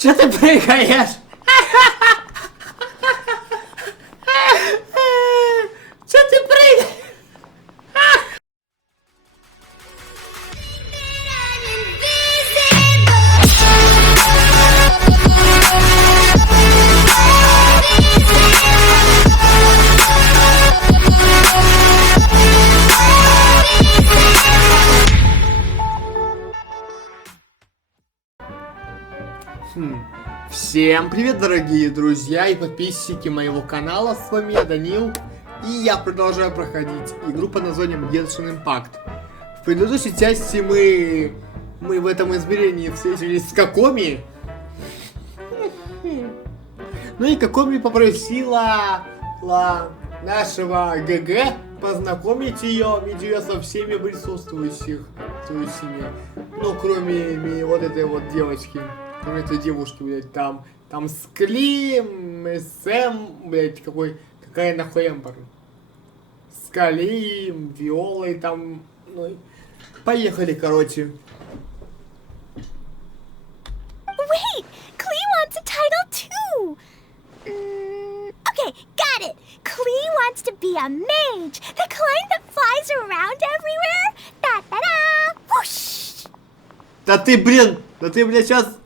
Че ты прыгаешь? Че ты прыгаешь? Всем привет, дорогие друзья и подписчики моего канала, с вами я, Данил, и я продолжаю проходить игру под названием Genshin Impact. В предыдущей части мы в этом измерении встретились с Какоми. Ну и Какоми попросила нашего ГГ познакомить ее со всеми присутствующими. Ну, кроме вот этой вот девочки. Кроме этой девушки, блядь, там Склим, Сэм, блядь, какая нахуй Эмбер. Скалим, Виолой там, ну, поехали, короче. Wait, Klee wants a title too. Okay, got it. Klee wants to be a mage, the kind that flies around everywhere. Da-da-da, whoosh. Да ты, блядь, сейчас...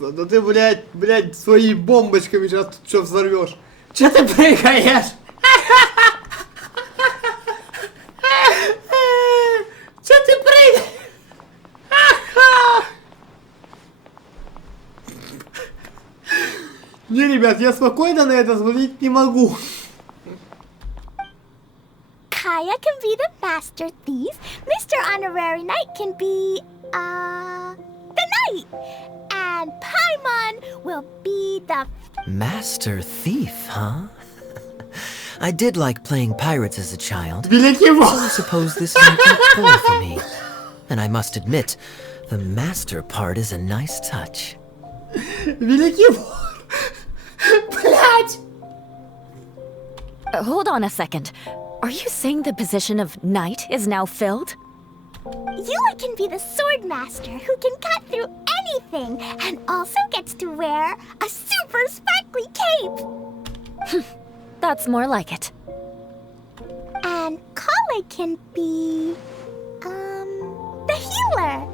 Да ты, блядь, своими бомбочками сейчас тут что взорвешь. Че ты прыгаешь? Че ты прыгаешь? Не, ребят, я спокойно на это смотреть не могу. Kaya can be the master thief. Mr. Honorary Knight can be, the knight. And Paimon will be the... Master thief, huh? I did like playing pirates as a child, so I suppose this might be poor for me. And I must admit, the master part is a nice touch. Великий вор! Блядь! Hold on a second. Are you saying the position of knight is now filled? Yula can be the sword master who can cut through anything and also gets to wear a super sparkly cape. That's more like it. And Kale can be, the healer.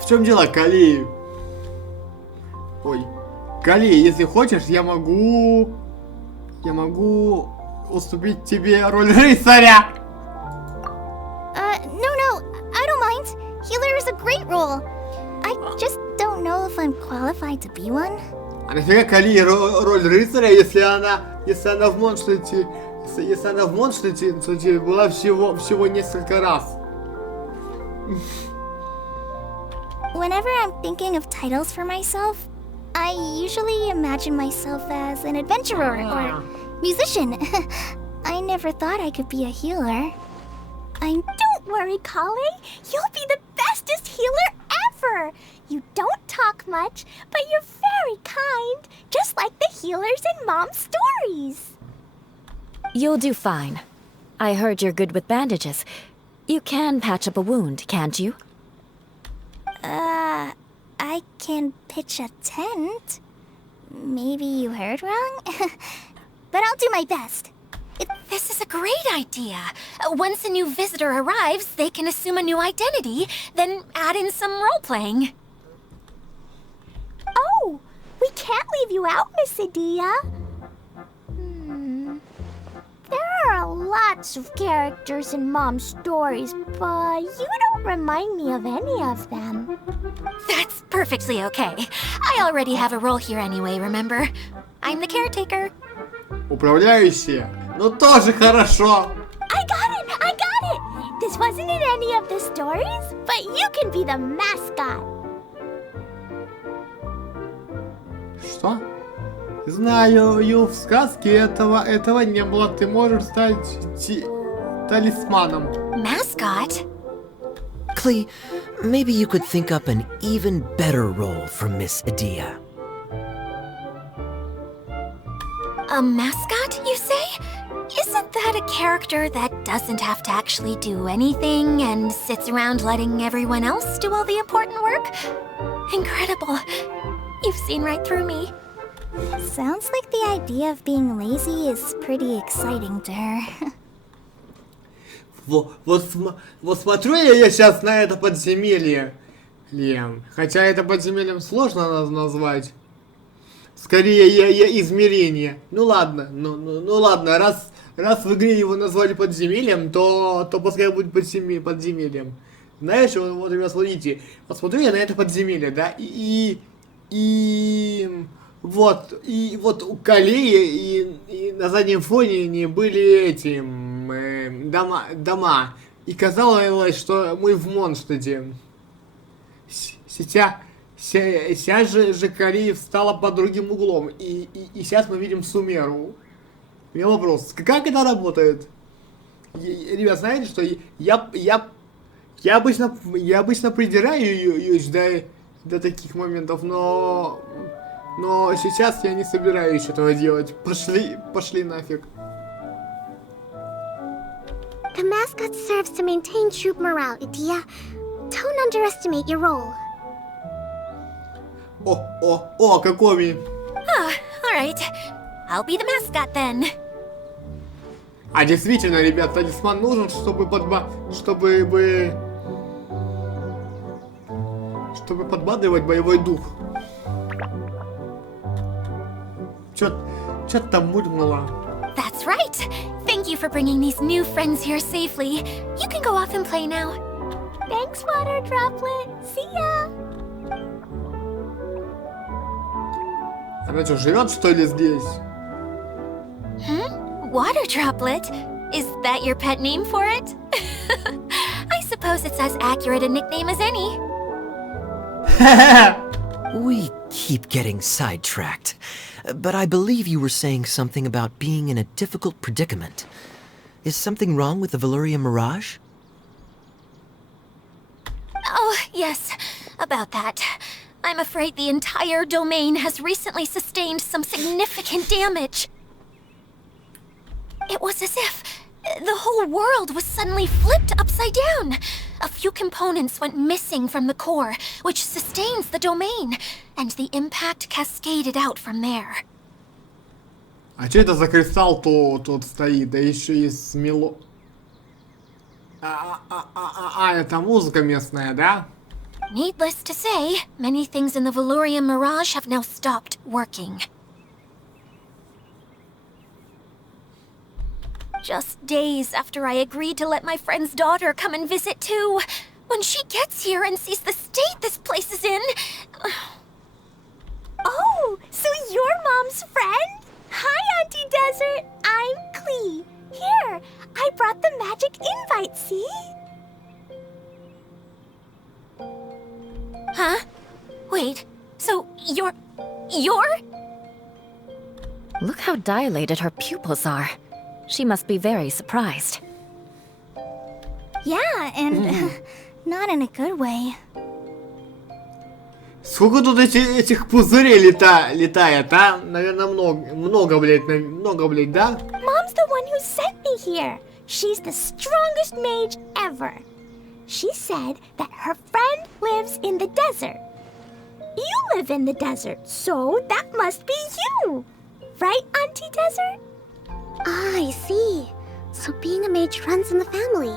В чем дело, Кали? Ой. Кали, если хочешь, я могу уступить тебе роль рыцаря. No, I don't mind. Healer is a great role. I just don't know if I'm qualified to be one. А нафига Кали роль рыцаря, если она в Монштете была всего несколько раз? Whenever I'm thinking of titles for myself, I usually imagine myself as an adventurer or musician. I never thought I could be a healer. Don't worry, Kale. You'll be the bestest healer ever. You don't talk much, but you're very kind, just like the healers in Mom's stories. You'll do fine. I heard you're good with bandages. You can patch up a wound, can't you? I can pitch a tent. Maybe you heard wrong? But I'll do my best. This is a great idea. Once a new visitor arrives, they can assume a new identity, then add in some role-playing. Oh, we can't leave you out, Miss Adia. There are lots of characters in Mom's stories, but you don't remind me of any of them. That's perfectly okay. I already have a role here anyway, remember? I'm the caretaker. Управляющая? Ну тоже хорошо. I got it! This wasn't in any of the stories, but you can be the mascot. Что? Знаю, Ю, в сказке этого не было. Ты можешь стать талисманом. Mascot? Klee, maybe you could think up an even better role for Miss Adia. A mascot, you say? Isn't that had a character that doesn't have to actually do anything and sits around letting everyone else do all the important work? Incredible. You've seen right through me. Sounds like the idea of being lazy is pretty exciting to her. Вот смотрю я сейчас на это подземелье. Хотя это подземельем сложно назвать. Скорее я измерение. Ну ладно, ну ладно, раз в игре его назвали подземельем, то пускай будет подземельем. Знаешь, вот ребят, смотрите, посмотрю я на это подземелье, да, и вот у колеи и на заднем фоне не были эти дома. И казалось, что мы в Монштаде. Сейчас же колея встала под другим углом, и сейчас мы видим Сумеру. У меня вопрос, как это работает? Ребят, знаете, что я обычно придираюсь до таких моментов, но сейчас я не собираюсь этого делать. Пошли нафиг. The mascot serves to maintain troop morale, Idia. Don't underestimate your role. Какой? Alright. I'll be the mascot then. А действительно, ребят, талисман нужен, чтобы подбадривать боевой дух. Чё там мурмнуло? That's right. Thank you for bringing these new friends here safely. You can go off and play now. Thanks, Water Droplet. See ya! Она что, живет, что ли, здесь? Water Droplet? Is that your pet name for it? I suppose it's as accurate a nickname as any. We keep getting sidetracked. But I believe you were saying something about being in a difficult predicament. Is something wrong with the Valyria Mirage? Oh, yes, about that. I'm afraid the entire domain has recently sustained some significant damage. It was as if the whole world was suddenly flipped upside down. A few components went missing from the core, which sustains the domain, and the impact cascaded out from there. А что это за кристалл тут стоит? Да еще и смело... это музыка местная, да? Needless to say, many things in the Valyria Mirage have now stopped working. Just days after I agreed to let my friend's daughter come and visit too. When she gets here and sees the state this place is in... Oh, so you're Mom's friend? Hi, Auntie Desert. I'm Klee. Here, I brought the magic invite, see? Huh? Wait, so you're... Look how dilated her pupils are. She must be very surprised. Yeah, and not in a good way. Сколько тут этих пузырей летает, а? Наверное, много, блядь, да? Mom's the one who sent me here. She's the strongest mage ever. She said that her friend lives in the desert. You live in the desert, so that must be you. Right, Auntie Desert? Ah, I see. So being a mage runs in the family.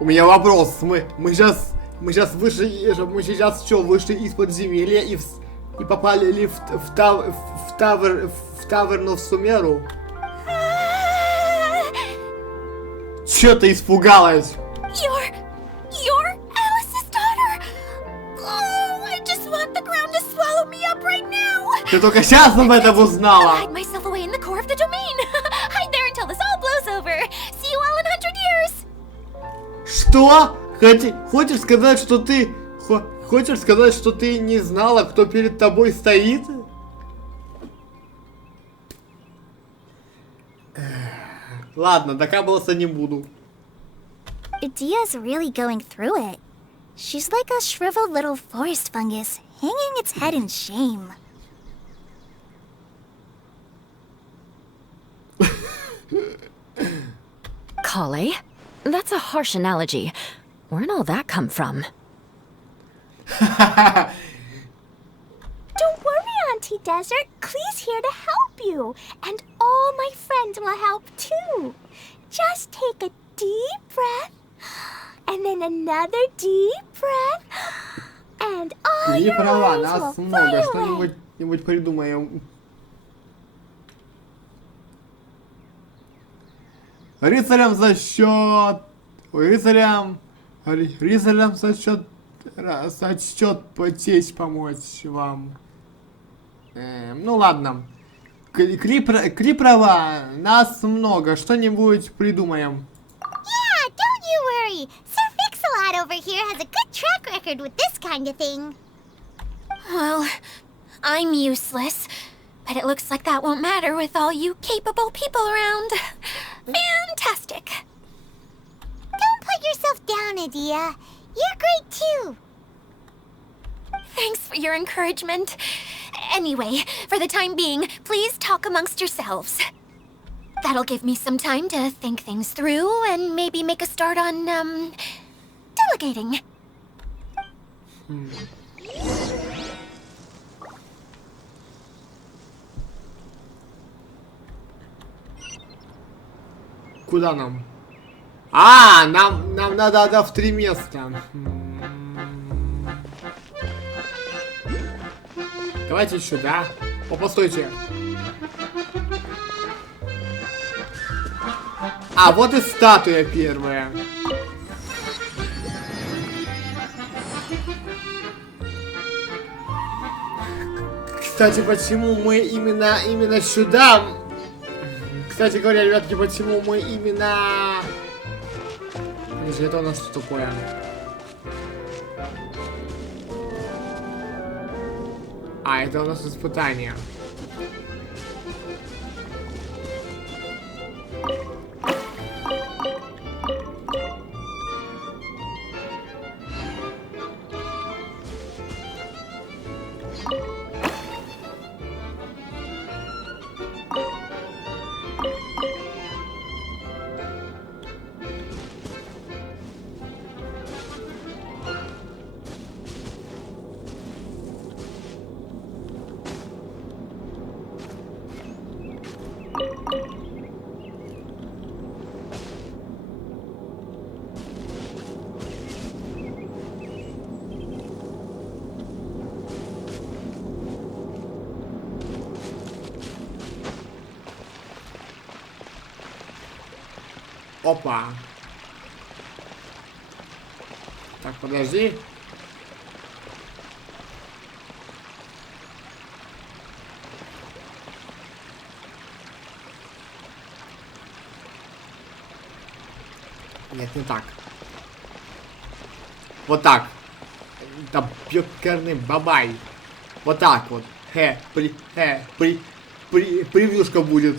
У меня вопрос. Мы сейчас вышли, мы сейчас что, вышли из подземелья и попали ли в таверну в Сумеру? Чё ты испугалась? You're Alice's daughter! Oh, I just want the ground to swallow me up right now! Ты только сейчас об этом узнала? Hide myself away in the core of the domain! Hide there until this all blows over! See you all in 100 years! Что? Хочешь сказать, что ты не знала, кто перед тобой стоит? Ладно, докапываться не буду. Idia's really going through it. She's like a shriveled little forest fungus, hanging its head in shame. Kale? That's a harsh analogy. Where'd all that come from? Don't worry, Auntie Desert. Klee's here to help you. And all my friends will help too. Just take a deep breath. And then another deep breath. And all Клей your права, worries нас will много, fly away. что-нибудь придумаем. Рыцарям за счет... Рыцарям сочет потечь помочь вам. Ну ладно. Кли права, нас много, что-нибудь придумаем. Yeah, don't you worry. Sir Fix-a-Lot over here has a good track record with this kind of thing. Well, I'm useless. But it looks like that won't matter with all you capable people around. Fantastic. Don't put yourself down, Adia. You're great too. Thanks for your encouragement. Anyway, for the time being, please talk amongst yourselves. That'll give me some time to think things through and maybe make a start on, delegating. Куда нам? А, нам надо в 3 места. Давайте сюда. О, постойте. А, вот и статуя первая. Кстати, почему мы именно сюда? Кстати говоря, ребятки, почему мы именно... Подожди, это у нас что такое? А, это у нас испытание. Опа. Так, подожди. Нет, не так. Вот так. Да ёкарный бабай. Вот так вот. Превьюшка будет.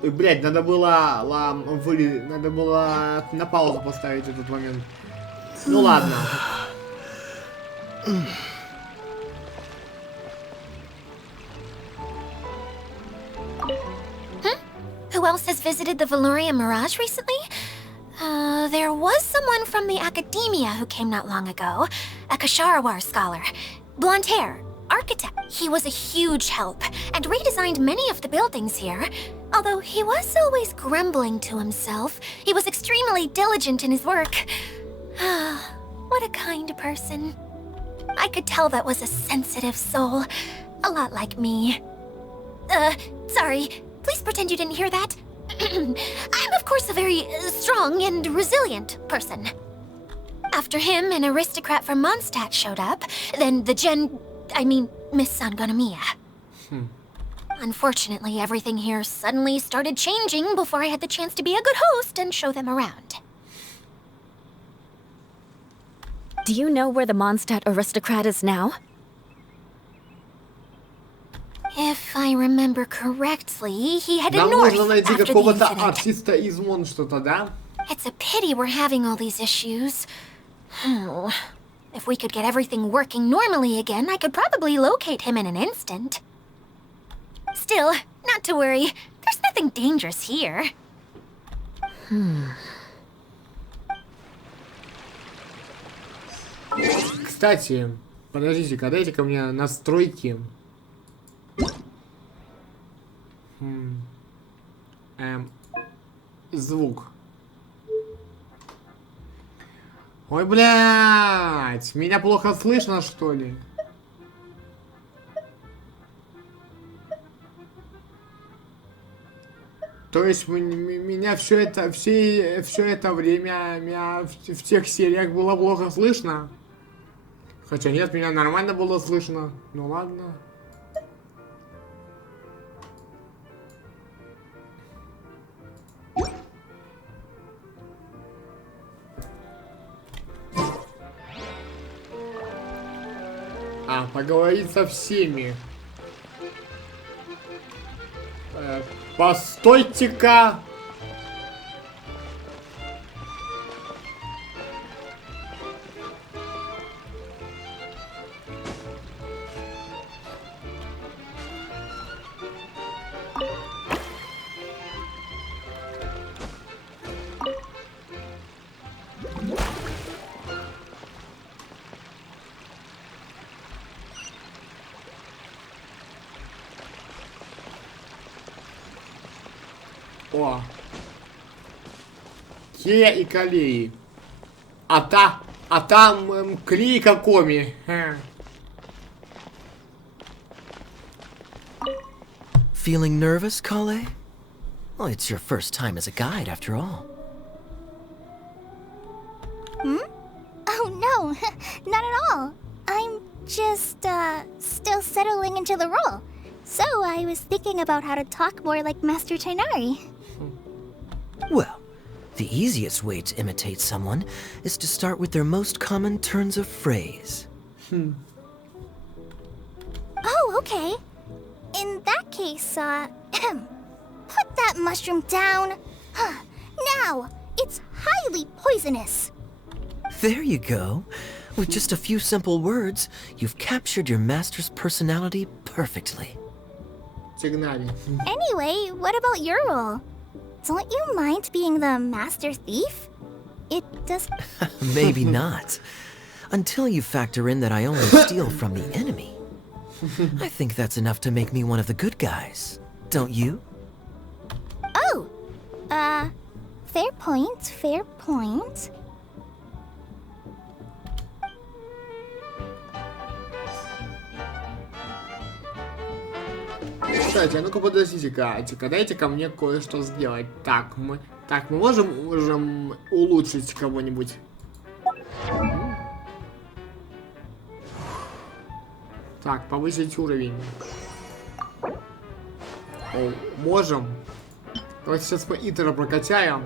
Блять, надо было на паузу поставить этот момент. Ну ладно. Who else has visited the Valoria Mirage recently? There was someone from the academia who came not long ago. A Kasharawar scholar. Blonde hair. Architect. He was a huge help and redesigned many of the buildings here. Although he was always grumbling to himself, he was extremely diligent in his work. What a kind person. I could tell that was a sensitive soul. A lot like me. Sorry. Please pretend you didn't hear that. I'm of course a very strong and resilient person. After him, an aristocrat from Mondstadt showed up. Then Miss Sangonomiya. Unfortunately, everything here suddenly started changing before I had the chance to be a good host and show them around. Do you know where the Mondstadt aristocrat is now? If I remember correctly, he headed Нам north нужно найти after the какого-то incident. артиста из Монштата, да? It's a pity we're having all these issues. Oh, if we could get everything working normally again, I could probably locate him in an instant. Still, not to worry. There's nothing dangerous here. Кстати, подождите-ка, дайте-ка мне настройки. Звук. Ой, блядь, меня плохо слышно, что ли? То есть меня все это время меня в тех сериях было плохо слышно? Хотя нет, меня нормально было слышно. Ну ладно. Поговорить со всеми. Постойте-ка. О. Кея и Калеи. А там Кли и Какоми. Feeling nervous, Kale? Well, it's your first time as a guide, after all. Oh no, not at all. I'm just, still settling into the role. So I was thinking about how to talk more like Master Tainari. Well, the easiest way to imitate someone is to start with their most common turns of phrase. Oh, okay. In that case, put that mushroom down. Now, it's highly poisonous. There you go. With just a few simple words, you've captured your master's personality perfectly. Сигнали. Anyway, what about your role? Don't you mind being the master thief? It does... Maybe not. Until you factor in that I only steal from the enemy. I think that's enough to make me one of the good guys. Don't you? Oh! Fair point, fair point. Кстати, а ну-ка подождите-ка, дайте ко мне кое-что сделать. Так, мы можем улучшить кого-нибудь. Так, повысить уровень. О, можем. Давайте сейчас мы Итера прокачаем.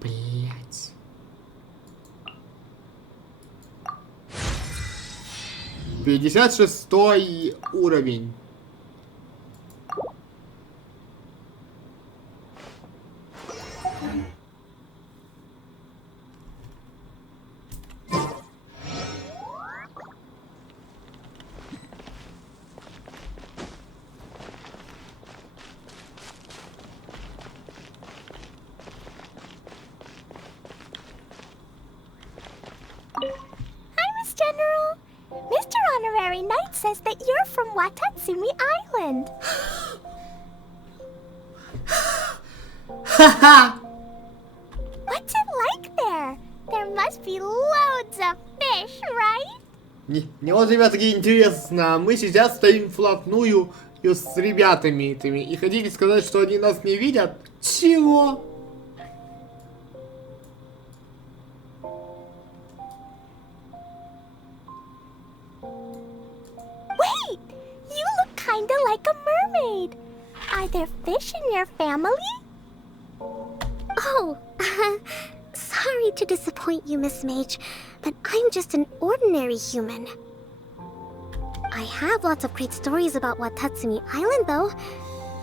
Блять. 56-й уровень. Hi, Miss General. Mr. Honorary Knight says that you're from Watatsumi Island. What's it like there? There must be loads of fish, right? Не вот, ребята, такие интересно. Мы сейчас стоим вплотную с ребятами этими. И хотите сказать, что они нас не видят? Чего? Wait! You look mermaid. Are there fish in your family? Oh, sorry to disappoint you, Miss Mage, but I'm just an ordinary human. I have lots of great stories about Watatsumi Island, though.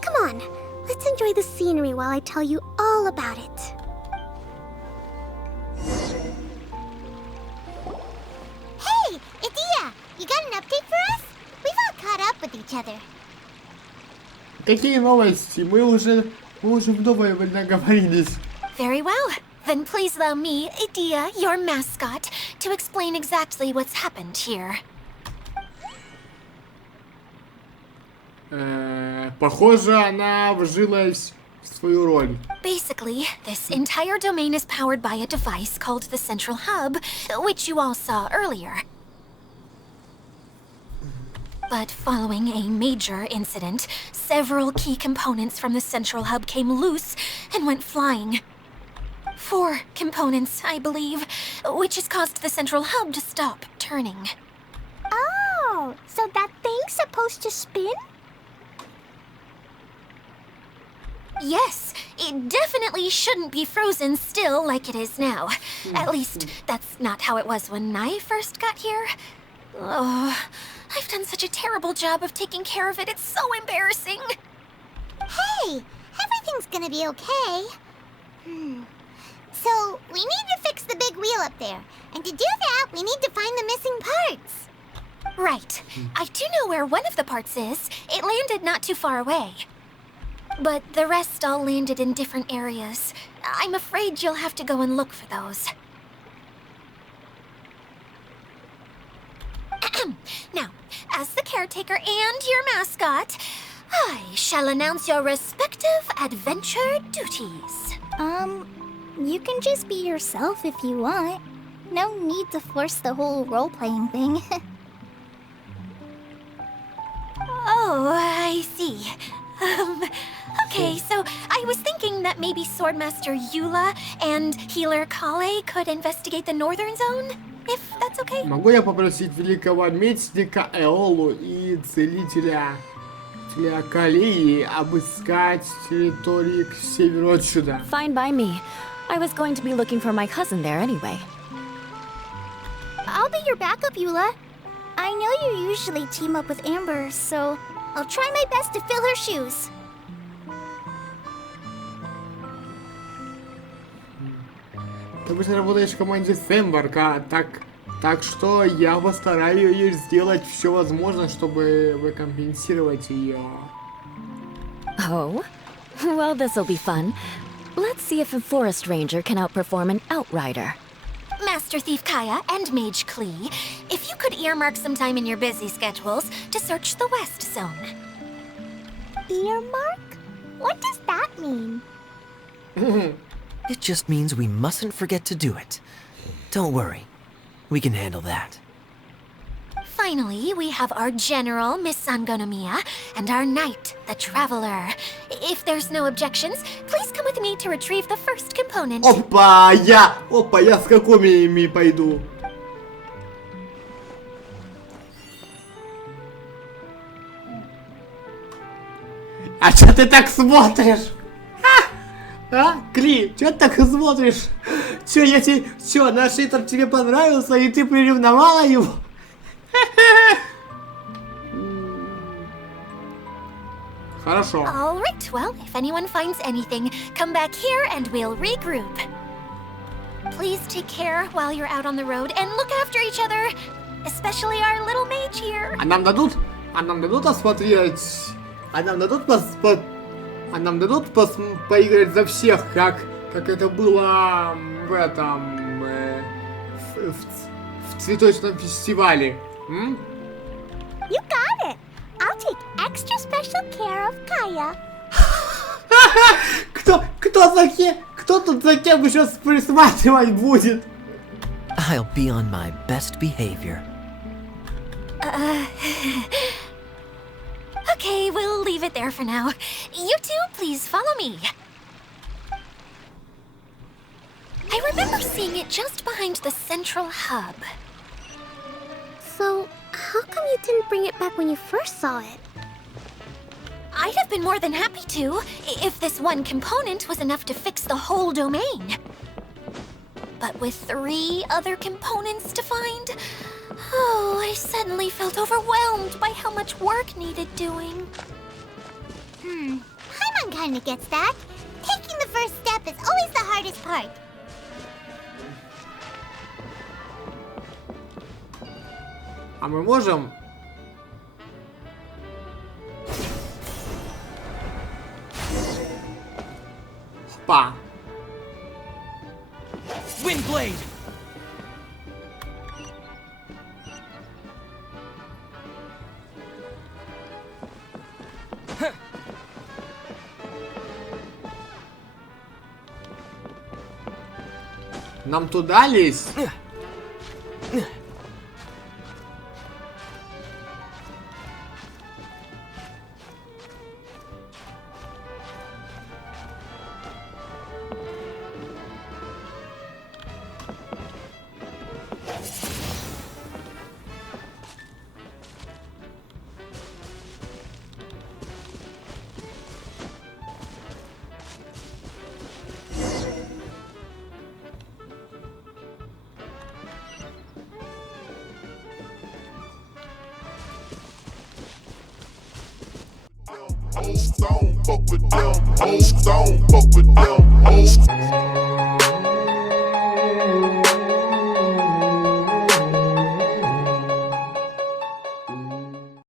Come on, let's enjoy the scenery while I tell you all about it. Hey, Idia! You got an update for us? We've all caught up with each other. Какие новости? Мы уже вдоволь наговорились. Very well. Then please allow me, Idia, your mascot, to explain exactly what's happened here. Похоже, она вжилась в свою роль. Basically, this entire domain is powered by a device called the Central Hub, which you all saw earlier. But following a major incident, several key components from the Central Hub came loose and went flying. 4 components, I believe, which has caused the Central Hub to stop turning. Oh, so that thing's supposed to spin? Yes, it definitely shouldn't be frozen still like it is now. At least, that's not how it was when I first got here. Oh, I've done such a terrible job of taking care of it, it's so embarrassing. Hey, everything's gonna be okay. So, we need to fix the big wheel up there. And to do that, we need to find the missing parts. Right. I do know where one of the parts is. It landed not too far away. But the rest all landed in different areas. I'm afraid you'll have to go and look for those. Now, as the caretaker and your mascot, I shall announce your respective adventure duties. You can just be yourself if you want. No need to force the whole role-playing thing. Oh, I see. Okay, so I was thinking that maybe Swordmaster Eula and Healer Kale could investigate the northern zone, if that's okay? Могу я попросить великого мечника Эолу и целителя Калии обыскать территории к северу отсюда? Fine by me. I was going to be looking for my cousin there anyway. I'll be your backup, Eula. I know you usually team up with Amber, so I'll try my best to fill her shoes. Ты обычно работаешь в команде с Эмбер, так что я постараюсь сделать все возможное, чтобы компенсировать ее. Oh? Well, this'll be fun. Let's see if a forest ranger can outperform an outrider. Master Thief Kaya and Mage Klee, if you could earmark some time in your busy schedules to search the West Zone. Earmark? What does that mean? It just means we mustn't forget to do it. Don't worry. We can handle that. Finally, we have our General, Miss Sangonomiya, and our Knight, the Traveler. If there's no objections, please come with me to retrieve the first component. Опа, я с какими пойду? А чё ты так смотришь? Кли, чё ты так смотришь? Чё, наш Итан тебе понравился, и ты приревновала его? Хорошо. All right, well, if anyone finds anything, come back here and we'll regroup. Please take care while you're out on the road and look after each other, especially our little mage here. А нам дадут осмотреть, поиграть за всех, как это было в этом, в цветочном фестивале. You got it! I'll take extra special care of Kaya. Кто тут за кем еще присматривать будет? I'll be on my best behavior. Okay, we'll leave it there for now. You two, please follow me. I remember seeing it just behind the Central Hub. So, how come you didn't bring it back when you first saw it? I'd have been more than happy to, if this one component was enough to fix the whole domain. But with 3 other components to find, oh, I suddenly felt overwhelmed by how much work needed doing. Paimon kinda gets that. Taking the first step is always the hardest part. А мы можем... Хпа. Windblade! Нам туда лезть? Don't fuck with them. Don't fuck with them.